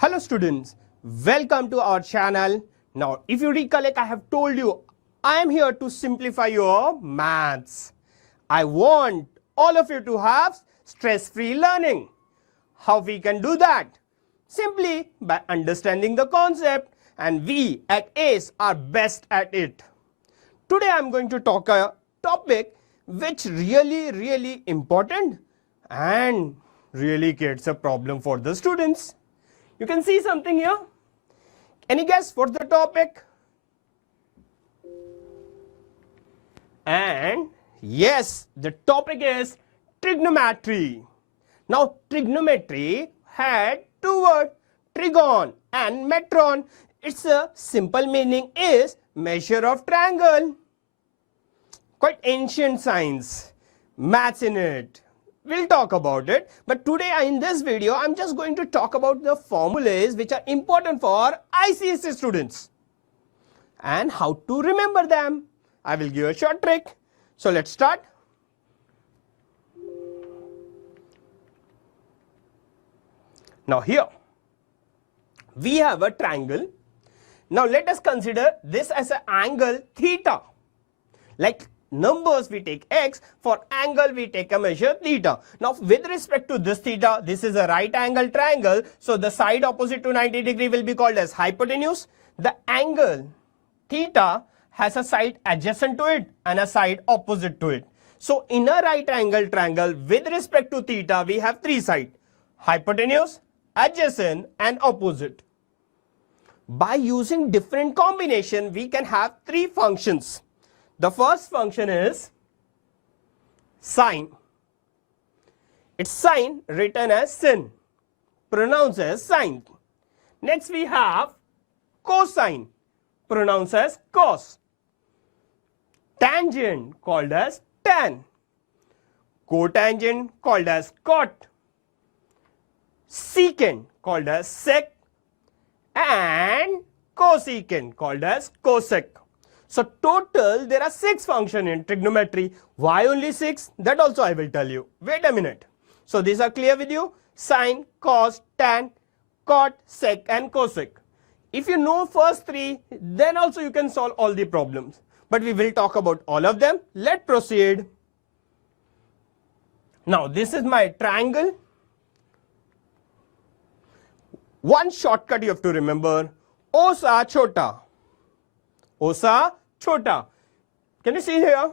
Hello students, welcome to our channel. Now if you recollect, I have told you I am here to simplify your maths. I want all of you to have stress-free learning. How we can do that? Simply by understanding the concept, and we at ACE are best at it. Today I am going to talk a topic which really important and really creates a problem for the students. You can see something here. Any guess what's the topic? And yes, the topic is trigonometry. Now trigonometry had two words, trigon and metron. Its a simple meaning is measure of triangle. Quite ancient science, maths in it. We'll talk about it, but today in this video I'm just going to talk about the formulas which are important for ICSE students and how to remember them. I will give a short trick. So let's start. Now here we have a triangle. Now let us consider this as an angle theta. Like numbers we take x, for angle we take a measure theta. Now with respect to this theta, this is a right angle triangle, so the side opposite to 90 degree will be called as hypotenuse. The angle theta has a side adjacent to it and a side opposite to it. So in a right angle triangle with respect to theta we have three sides: hypotenuse, adjacent and opposite. By using different combination we can have three functions. The first function is sine. It's sine written as sin, pronounced as sine. Next we have cosine, pronounced as cos. Tangent called as tan. Cotangent called as cot. Secant called as sec. And cosecant called as cosec. So total there are 6 functions in trigonometry. Why only 6? That also I will tell you. Wait a minute. So these are clear with you? Sine, cos, tan, cot, sec and cosec. If you know first 3, then also you can solve all the problems. But we will talk about all of them. Let's proceed. Now this is my triangle. One shortcut you have to remember. Osa chota. Osa chota. Can you see here?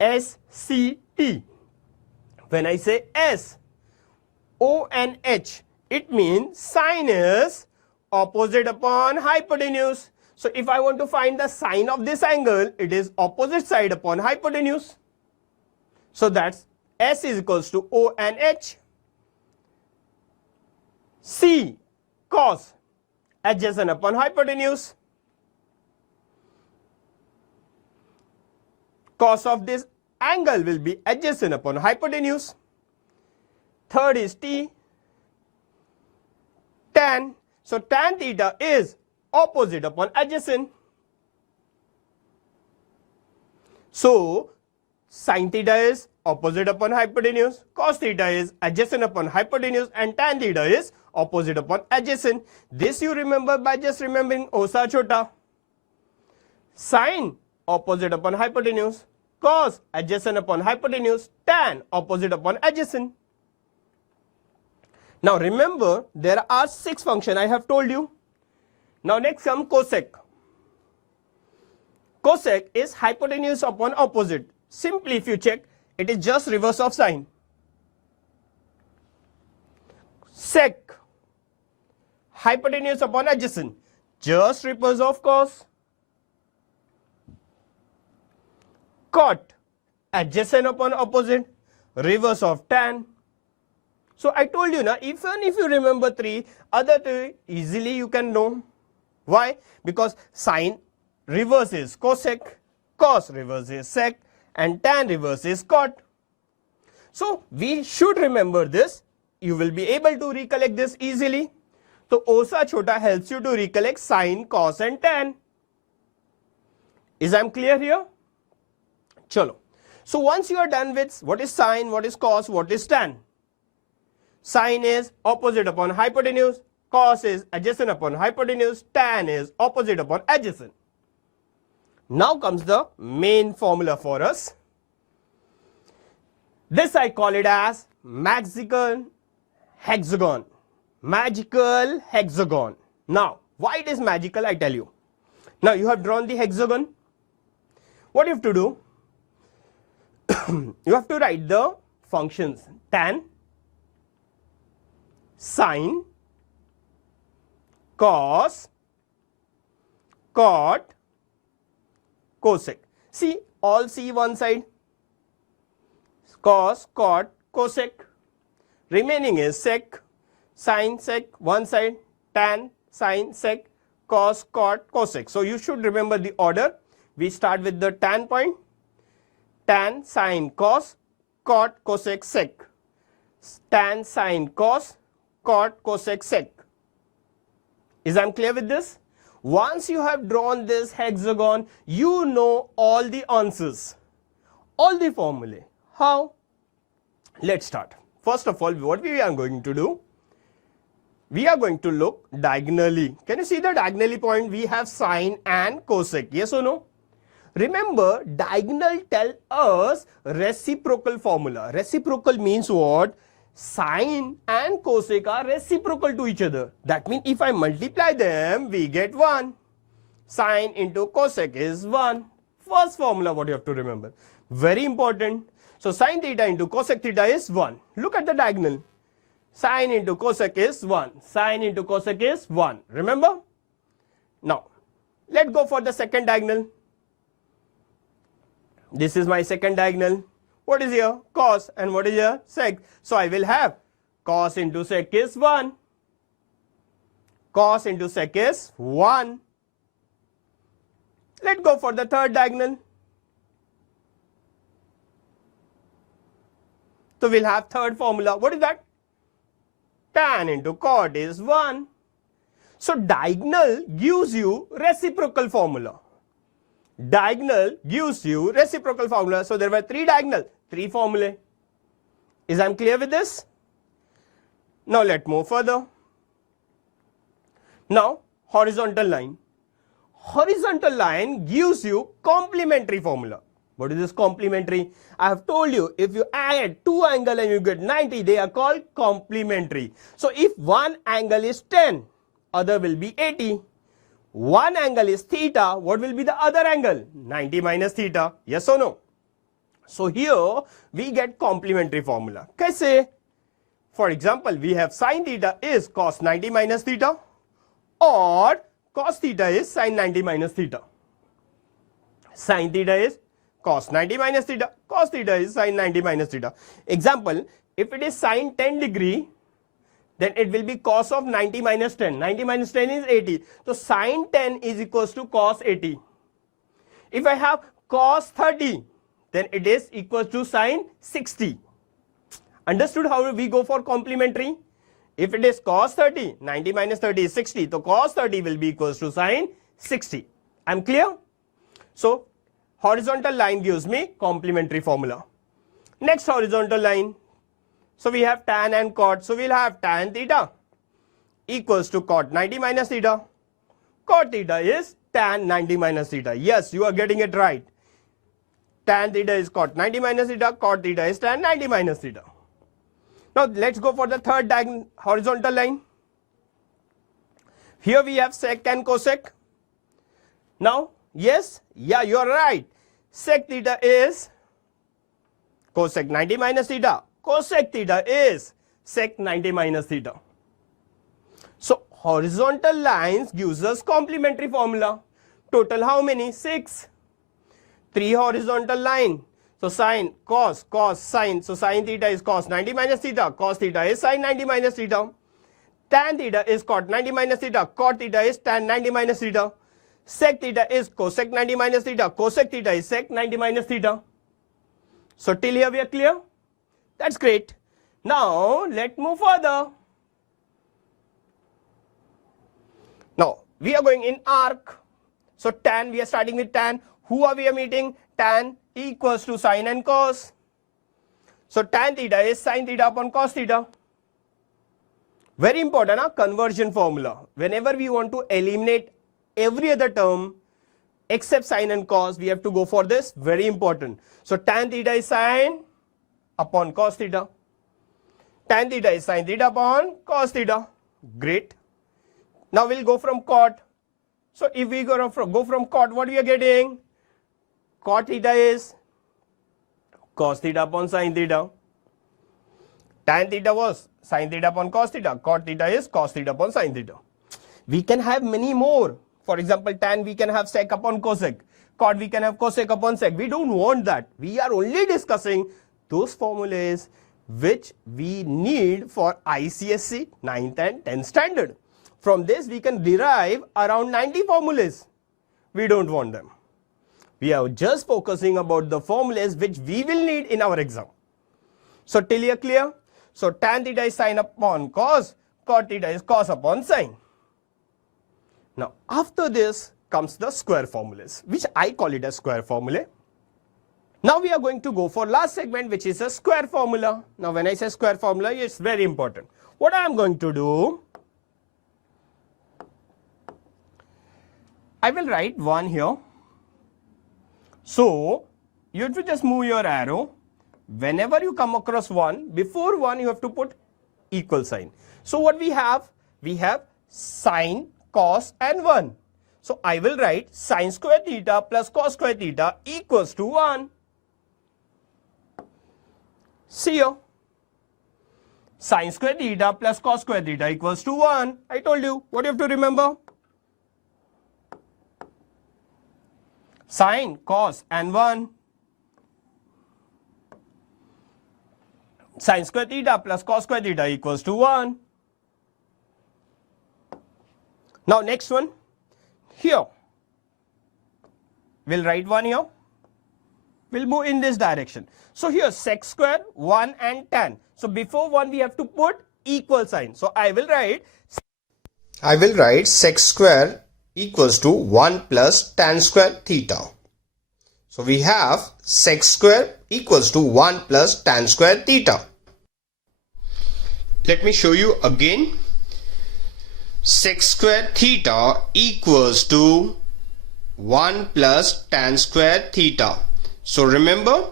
SCT. When I say S, O and H, it means sine is opposite upon hypotenuse. So if I want to find the sine of this angle, it is opposite side upon hypotenuse. So that's S is equals to O and H. C, cos, adjacent upon hypotenuse. Cos of this angle will be adjacent upon hypotenuse. Third is T, tan. So tan theta is opposite upon adjacent. So sin theta is opposite upon hypotenuse, cos theta is adjacent upon hypotenuse, and tan theta is opposite upon adjacent. This you remember by just remembering osa chota. Sin opposite upon hypotenuse, cos adjacent upon hypotenuse, tan opposite upon adjacent. Now remember there are 6 functions I have told you. Now next comes cosec. Cosec is hypotenuse upon opposite. Simply if you check, it is just reverse of sine. Sec, hypotenuse upon adjacent, just reverse of cos. Cot, adjacent upon opposite, reverse of tan. So I told you now, even if you remember 3, other 2 easily you can know. Why? Because sine reverse is cosec, cos reverse is sec, and tan reverse is cot. So we should remember this. You will be able to recollect this easily. So osa chota helps you to recollect sine, cos and tan. Is I clear here? Chalo. So once you are done with what is sine, what is cos, what is tan, Sine is opposite upon hypotenuse, cos is adjacent upon hypotenuse, tan is opposite upon adjacent. Now comes the main formula for us. This I call it as magical hexagon. Magical hexagon. Now, why it is magical, I tell you. Now, you have drawn the hexagon. What you have to do? You have to write the functions tan, sine, cos, cot, cosec. See, all see one side. Cos, cot, cosec. Remaining is sec, sine, sec, one side, tan, sine, sec, cos, cot, cosec. So, you should remember the order. We start with the tan point. Tan, sine, cos, cot, cosec, sec. Tan, sine, cos, cot, cosec, sec. Is I clear with this? Once you have drawn this hexagon, you know all the answers, all the formulae. How? Let's start. First of all, what we are going to do? We are going to look diagonally. Can you see the diagonally point? We have sine and cosec. Yes or no? Remember, diagonal tell us reciprocal formula. Reciprocal means what? Sine and cosec are reciprocal to each other. That means if I multiply them, we get 1. Sine into cosec is 1. First formula what you have to remember. Very important. So, sine theta into cosec theta is 1. Look at the diagonal. Sine into cosec is 1. Sine into cosec is 1. Remember? Now, let's go for the second diagonal. This is my second diagonal. What is here? Cos. And what is here? Sec. So, I will have cos into sec is 1. Cos into sec is 1. Let's go for the third diagonal. So, we will have third formula. What is that? Tan into cot is 1. So, diagonal gives you reciprocal formula. Diagonal gives you reciprocal formula. So, there were 3 diagonal, 3 formulae. Is I clear with this? Now, let's move further. Now, horizontal line. Horizontal line gives you complementary formula. What is this complementary? I have told you, if you add 2 angles and you get 90, they are called complementary. So, if one angle is 10, other will be 80. One angle is theta, what will be the other angle? 90 minus theta. Yes or no? So, here we get complementary formula. Kaise? For example, we have sin theta is cos 90 minus theta, or cos theta is sin 90 minus theta. Sin theta is cos 90 minus theta, cos theta is sin 90 minus theta. Example, if it is sin 10 degree, then it will be cos of 90 minus 10. 90 minus 10 is 80. So, sin 10 is equals to cos 80. If I have cos 30, then it is equals to sin 60. Understood how we go for complementary? If it is cos 30, 90 minus 30 is 60. So, cos 30 will be equals to sin 60. I am clear? So, horizontal line gives me complementary formula. Next horizontal line. So, we have tan and cot. So, we will have tan theta equals to cot 90 minus theta. Cot theta is tan 90 minus theta. Yes, you are getting it right. Tan theta is cot 90 minus theta. Cot theta is tan 90 minus theta. Now, let's go for the third horizontal line. Here we have sec and cosec. Now, yes, yeah, you are right. Sec theta is cosec 90 minus theta. Cosec theta is sec 90 minus theta. So, horizontal lines gives us complementary formula. Total how many? 6. 3 horizontal line. So, sin, cos, sin. So, sin theta is cos 90 minus theta. Cos theta is sin 90 minus theta. Tan theta is cot 90 minus theta. Cot theta is tan 90 minus theta. Sec theta is cosec 90 minus theta. Cosec theta is sec 90 minus theta. So, till here we are clear? That's great. Now, let's move further. Now, we are going in arc. So, tan, we are starting with tan. Who are we meeting? Tan equals to sin and cos. So, tan theta is sin theta upon cos theta. Very important, conversion formula. Whenever we want to eliminate every other term except sine and cos, we have to go for this. Very important. So tan theta is sine upon cos theta. Tan theta is sine theta upon cos theta. Great. Now we'll go from cot. So if we go from cot, what we are getting? Cot theta is cos theta upon sine theta. Tan theta was sine theta upon cos theta. Cot theta is cos theta upon sine theta. We can have many more. For example, tan we can have sec upon cosec. Cot we can have cosec upon sec. We don't want that. We are only discussing those formulas which we need for ICSE 9th and 10th standard. From this we can derive around 90 formulas. We don't want them. We are just focusing about the formulas which we will need in our exam. So till here clear? So tan theta is sine upon cos, cot theta is cos upon sine. Now after this comes the square formulas, which I call it as square formula. Now we are going to go for last segment, which is a square formula. Now when I say square formula, it's very important. What I am going to do, I will write 1 here. So you have to just move your arrow. Whenever you come across 1, before 1 you have to put equal sign. So what we have? We have sine, cos and 1. So I will write sine square theta plus cos square theta equals to 1. See here. Sine square theta plus cos square theta equals to 1. I told you. What do you have to remember? Sine, cos and 1. Sine square theta plus cos square theta equals to 1. Now next one. Here. We'll write 1 here. We'll move in this direction. So here sec square, 1 and tan. So before 1 we have to put equal sign. So I will write sec square equals to 1 plus tan square theta. So we have sec square equals to 1 plus tan square theta. Let me show you again. Sec square theta equals to 1 plus tan square theta. So remember,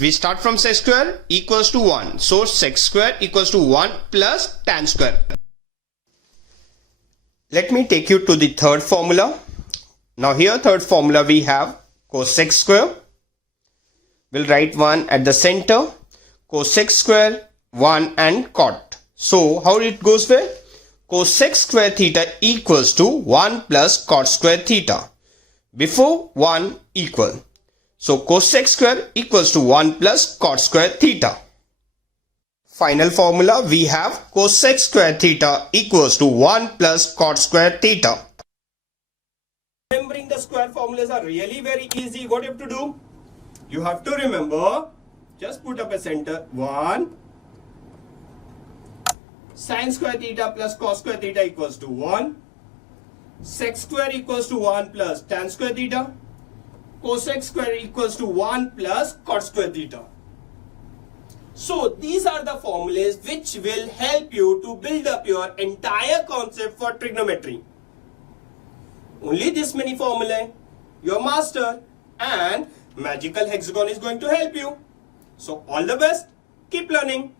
we start from sec square equals to 1. So sec square equals to 1 plus tan square. Let me take you to the third formula. Now here third formula we have cosec square. We'll write 1 at the center. Cosec square, 1 and cot. So how it goes there? Cosec square theta equals to 1 plus cot square theta. Before 1 equal. So cosec square equals to 1 plus cot square theta. Final formula we have cosec square theta equals to 1 plus cot square theta. Remembering the square formulas are really very easy. What you have to do? You have to remember, just put up a center, 1. Sine square theta plus cos square theta equals to 1. Sec square equals to 1 plus tan square theta. Cosec square equals to 1 plus cot square theta. So these are the formulas which will help you to build up your entire concept for trigonometry. Only this many formulae, your master, and magical hexagon is going to help you. So all the best, keep learning.